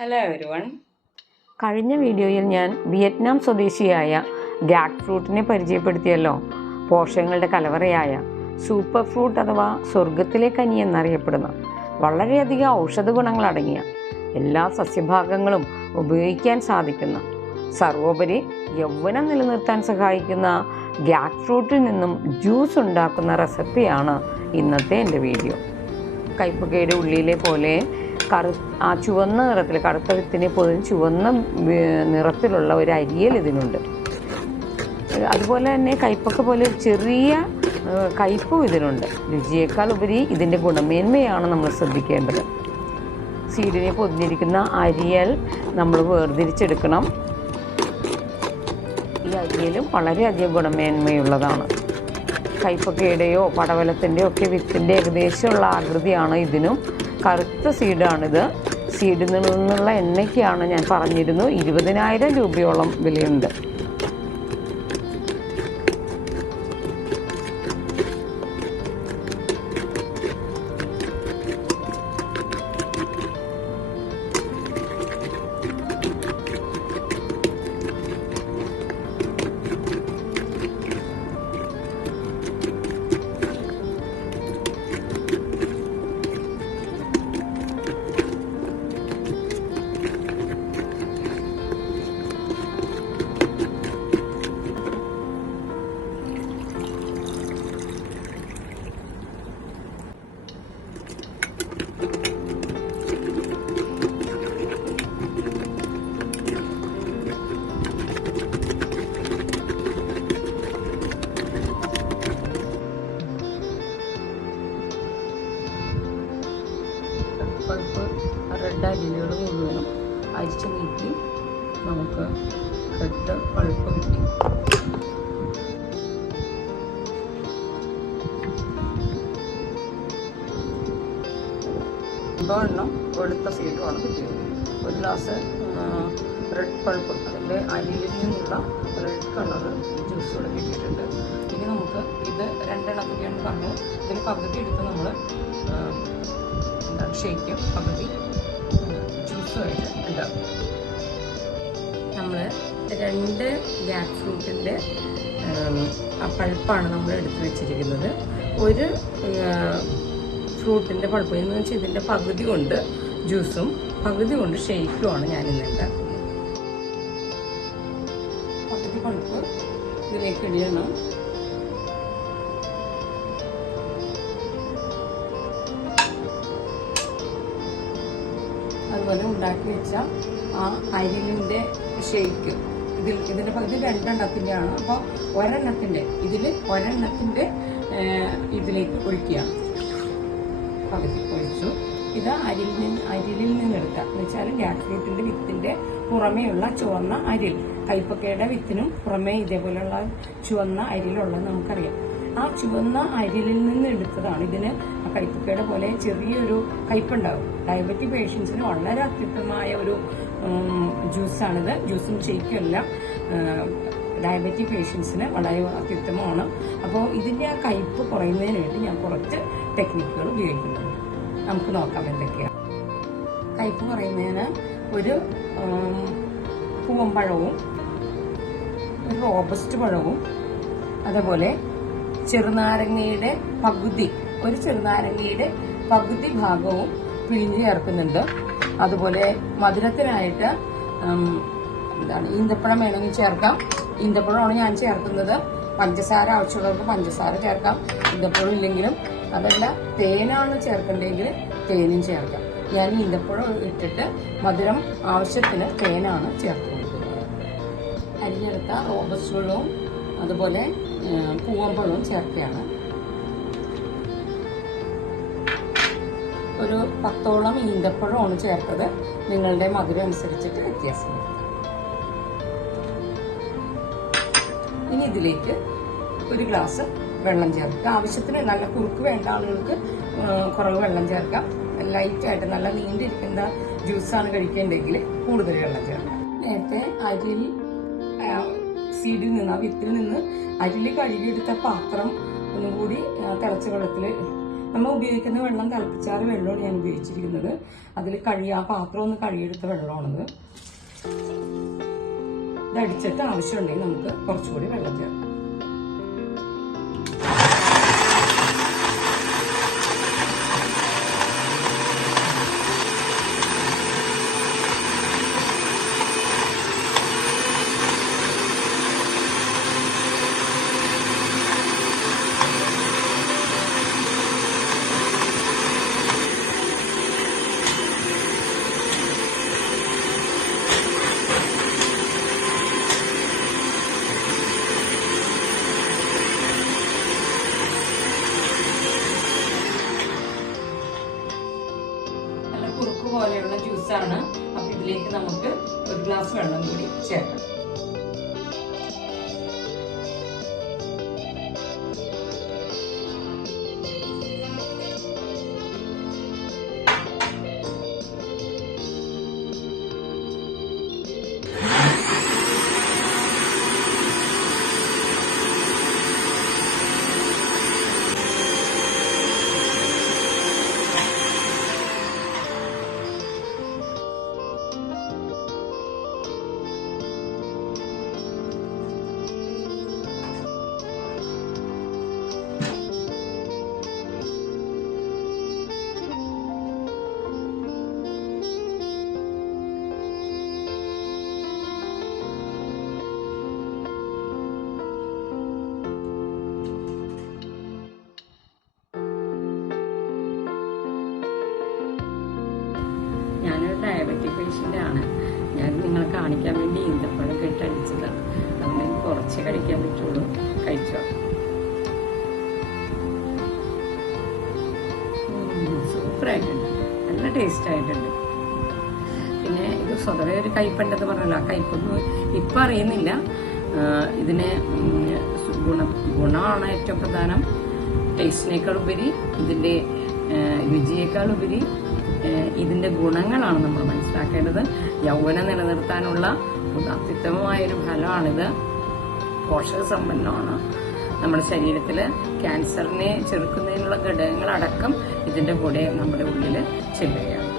Hello everyone കഴിഞ്ഞ വീഡിയോയിൽ ഞാൻ വിയറ്റ്നാം സ്വദേശിയായ ഗാക് ഫ്രൂട്ടിനെ പരിചയപ്പെടുത്തിയല്ലോ. പോഷകങ്ങളുടെ കലവറയായ സൂപ്പർ ഫ്രൂട്ട് അഥവാ സ്വർഗത്തിലെ കനി എന്നറിയപ്പെടുന്ന വളരെയധികം ഔഷധ ഗുണങ്ങൾ അടങ്ങിയ എല്ലാ സസ്യഭാഗങ്ങളും ഉപയോഗിക്കാൻ സാധിക്കുന്ന സർവോപരി യൗവനം നിലനിർത്താൻ സഹായിക്കുന്ന ഗാക് ഫ്രൂട്ടിൽ നിന്നും ജ്യൂസ് ഉണ്ടാക്കുന്ന റെസിപ്പിയാണ് ഇന്നത്തെ എന്റെ വീഡിയോ. കൈപ്പുകയുടെ ഉള്ളിലെ പോലെ കറു ആ ചുവന്ന നിറത്തിൽ കറുത്ത വിത്തിനെ പോലെ ചുവന്ന നിറത്തിലുള്ള ഒരു അരിയൽ ഇതിനുണ്ട്. അതുപോലെ തന്നെ കൈപ്പക്ക പോലെ ഒരു ചെറിയ കയ്പും ഇതിനുണ്ട്. രുചിയേക്കാൾ ഉപരി ഇതിന്റെ ഗുണമേന്മയാണ് നമ്മൾ ശ്രദ്ധിക്കേണ്ടത്. സീഡിനെ പൊതിഞ്ഞിരിക്കുന്ന അരിയൽ നമ്മൾ വേർതിരിച്ചെടുക്കണം. ഈ അരിയലും വളരെയധികം ഗുണമേന്മയുള്ളതാണ്. കയ്പക്കയുടെയോ പടവലത്തിന്റെയോ ഒക്കെ വിത്തിന്റെ ഏകദേശമുള്ള ആകൃതിയാണ് ഇതിനും. കറുത്ത സീഡാണിത്. സീഡിൽ നിന്നുള്ള എണ്ണയ്ക്കാണ് ഞാൻ പറഞ്ഞിരുന്നു. ഇരുപതിനായിരം രൂപയോളം വിലയുണ്ട്. പഴുപ്പ് റെഡ് അരിലുകൾ മുഴുവനും അരിച്ച് നീക്കി നമുക്ക് റെഡ് പഴുപ്പ് കിട്ടി. എണ്ണം വെളുത്ത സീഡുമാണ് കിട്ടിയത്. ഒരു ഗ്ലാസ് റെഡ് പൾപ്പ് അതിന്റെ അരിയിൽ നിന്നുള്ള റെഡ് കളർ ജ്യൂസ് കൂടെ കിട്ടിയിട്ടുണ്ട്. ഇനി നമുക്ക് ഇത് രണ്ടെണ്ണത്തിന്റെയാണ് പറഞ്ഞത്. ഇതിന് പകുതി എടുത്ത് നമ്മൾ എന്താണ് ഷേക്കും പകുതി ജ്യൂസുമായിട്ട് ഉണ്ടാവും നമ്മൾ രണ്ട് ഗ്യാസ് ഫ്രൂട്ടിന്റെ പഴുപ്പാണ് നമ്മൾ എടുത്തു വെച്ചിരിക്കുന്നത്. ഒരു ഫ്രൂട്ടിന്റെ പഴുപ്പ് എന്ന് വെച്ചാൽ ഇതിന്റെ പകുതി കൊണ്ട് ജ്യൂസും പകുതി കൊണ്ട് ഷേക്കുമാണ് ഞാൻ ഇന്ന് ഉണ്ടാക്കുന്നത് പകുതി പഴുപ്പ് ഇതിലേക്ക് ഇടണം. അതുപോലെ ഉണ്ടാക്കി വെച്ച ആ അരിലിന്റെ ഷേക്ക് ഇതിൽ ഇതിന്റെ പകുതി രണ്ടെണ്ണത്തിന്റെ ആണ് അപ്പോൾ ഒരെണ്ണത്തിന്റെ ഇതിൽ ഒരെണ്ണത്തിന്റെ ഇതിലേക്ക് ഒഴിക്കുക. പകുതി ഒഴിച്ചു. ഇത് അരിയിൽ നിന്ന് അരിലിൽ എടുക്കുക. എന്ന് വെച്ചാൽ ജാക്ക് ഫ്രൂട്ടിന്റെ വിത്തിന്റെ പുറമേയുള്ള ചുവന്ന അരിൽ കൈപ്പക്കയുടെ വിത്തിനും പുറമേ ഇതേപോലെയുള്ള ചുവന്ന അരിലുള്ളത് നമുക്കറിയാം. ആ ചുവന്ന അരിലിൽ നിന്ന് എടുത്തതാണ്. ഇതിന് കൈപ്പക്കയുടെ പോലെ ചെറിയൊരു കയ്പുണ്ടാവും. ഡയബറ്റിക് പേഷ്യൻസിന് വളരെ അത്യുത്തമമായ ഒരു ജ്യൂസാണിത് ജ്യൂസും ഷേക്കും ഡയബറ്റിക് പേഷ്യൻസിന് വളരെ അത്യുത്തമമാണ്. അപ്പോൾ ഇതിന്റെ ആ കയ്പ് കുറയുന്നതിന് വേണ്ടി ഞാൻ കുറച്ച് ടെക്നിക്കുകൾ ഉപയോഗിക്കുന്നുണ്ട് നമുക്ക് നോക്കാം എന്തൊക്കെയാണ് കയ്പ് കുറയുന്നതിന് ഒരു പൂവമ്പഴവും ഒരു റോബസ്റ്റ് പഴവും അതുപോലെ ചെറുനാരങ്ങയുടെ പകുതി ഒരു ചെറുനാരങ്ങയുടെ പകുതി ഭാഗവും പിഴിഞ്ഞ് ചേർക്കുന്നുണ്ട്. അതുപോലെ മധുരത്തിനായിട്ട് എന്താണ് ഈന്തപ്പഴം വേണമെങ്കിൽ ചേർക്കാം. ഈന്തപ്പഴമാണ് ഞാൻ ചേർക്കുന്നത്. പഞ്ചസാര ആവശ്യമുള്ളവർക്ക് പഞ്ചസാര ചേർക്കാം. ഈന്തപ്പഴം ഇല്ലെങ്കിലും അതല്ല തേനാണ് ചേർക്കേണ്ടതെങ്കിൽ തേനും ചേർക്കാം. ഞാൻ ഈന്തപ്പഴം ഇട്ടിട്ട് മധുരം ആവശ്യത്തിന് തേനാണ് ചേർത്ത് കൊടുക്കുന്നത് അരിഞ്ഞെടുത്ത റോബസ്റ്റ് വെള്ളവും അതുപോലെ പൂവമ്പഴവും ചേർക്കുകയാണ്. ഒരു പത്തോളം ഈന്തപ്പഴമാണ് ചേർത്തത്. നിങ്ങളുടെ മധുരം അനുസരിച്ചിട്ട് വ്യത്യാസം ഇനി ഇതിലേക്ക് ഒരു ഗ്ലാസ് വെള്ളം ചേർക്കുക. ആവശ്യത്തിന് നല്ല കുറുക്ക് വേണ്ട ആളുകൾക്ക് കുറവ് വെള്ളം ചേർക്കാം. ലൈറ്റായിട്ട് നല്ല നീണ്ടിരിക്കുന്ന ജ്യൂസാണ് കഴിക്കേണ്ടതെങ്കിൽ കൂടുതൽ വെള്ളം ചേർക്കാം. നേരത്തെ അരിൽ സീഡിൽ നിന്ന് ആ വിത്തിൽ നിന്ന് അരിൽ കഴുകിയെടുത്ത പാത്രം ഒന്നും കൂടി തിളച്ച വെള്ളത്തിൽ നമ്മൾ ഉപയോഗിക്കുന്ന വെള്ളം തിളപ്പിച്ചാറ് വെള്ളമാണ് ഞാൻ ഉപയോഗിച്ചിരിക്കുന്നത്. അതിൽ കഴിയ ആ പാത്രം ഒന്ന് കഴുകിയെടുത്ത വെള്ളമാണത്. ഇത് അടിച്ചിട്ട് ആവശ്യമുണ്ടെങ്കിൽ നമുക്ക് കുറച്ചുകൂടി വെള്ളം ചേർക്കാം നല്ല കുറുക്ക് പോലെയുള്ള ജ്യൂസാണ് അപ്പൊ ഇതിലേക്ക് നമുക്ക് ഒരു ഗ്ലാസ് വെള്ളം കൂടി ചേർക്കാം. ആണ് ഞാൻ നിങ്ങളെ കാണിക്കാൻ വേണ്ടി ഈന്തപ്പഴം കെട്ടടിച്ചതാണ് അതുകൊണ്ട് എനിക്ക് കുറച്ച് കഴിക്കാൻ പറ്റുള്ളൂ. കഴിച്ചോ? സൂപ്പറായിട്ടുണ്ട്. നല്ല ടേസ്റ്റായിട്ടുണ്ട്. പിന്നെ ഇത് സ്വതവേ ഒരു കയ്പുണ്ടെന്ന് പറഞ്ഞല്ലോ. ആ കയ്പൊന്നും ഇപ്പം അറിയുന്നില്ല. ഇതിന് ഗുണ ഗുണമാണ് ഏറ്റവും പ്രധാനം. ടേസ്റ്റിനേക്കാൾ ഉപരി ഇതിന്റെ രുചിയേക്കാൾ ഉപരി ഇതിന്റെ ഗുണങ്ങളാണ് നമ്മൾ മനസ്സിലാക്കേണ്ടത്. യൗവനം നിലനിർത്താനുള്ള അത്യുത്തമമായൊരു ഫലമാണിത്. പോഷകസമ്പന്നമാണ് നമ്മുടെ ശരീരത്തിൽ ക്യാൻസറിനെ ചെറുക്കുന്നതിനുള്ള ഘടകങ്ങളടക്കം ഇതിന്റെ കൂടെ നമ്മുടെ ഉള്ളിൽ ചെല്ലുകയാണ്.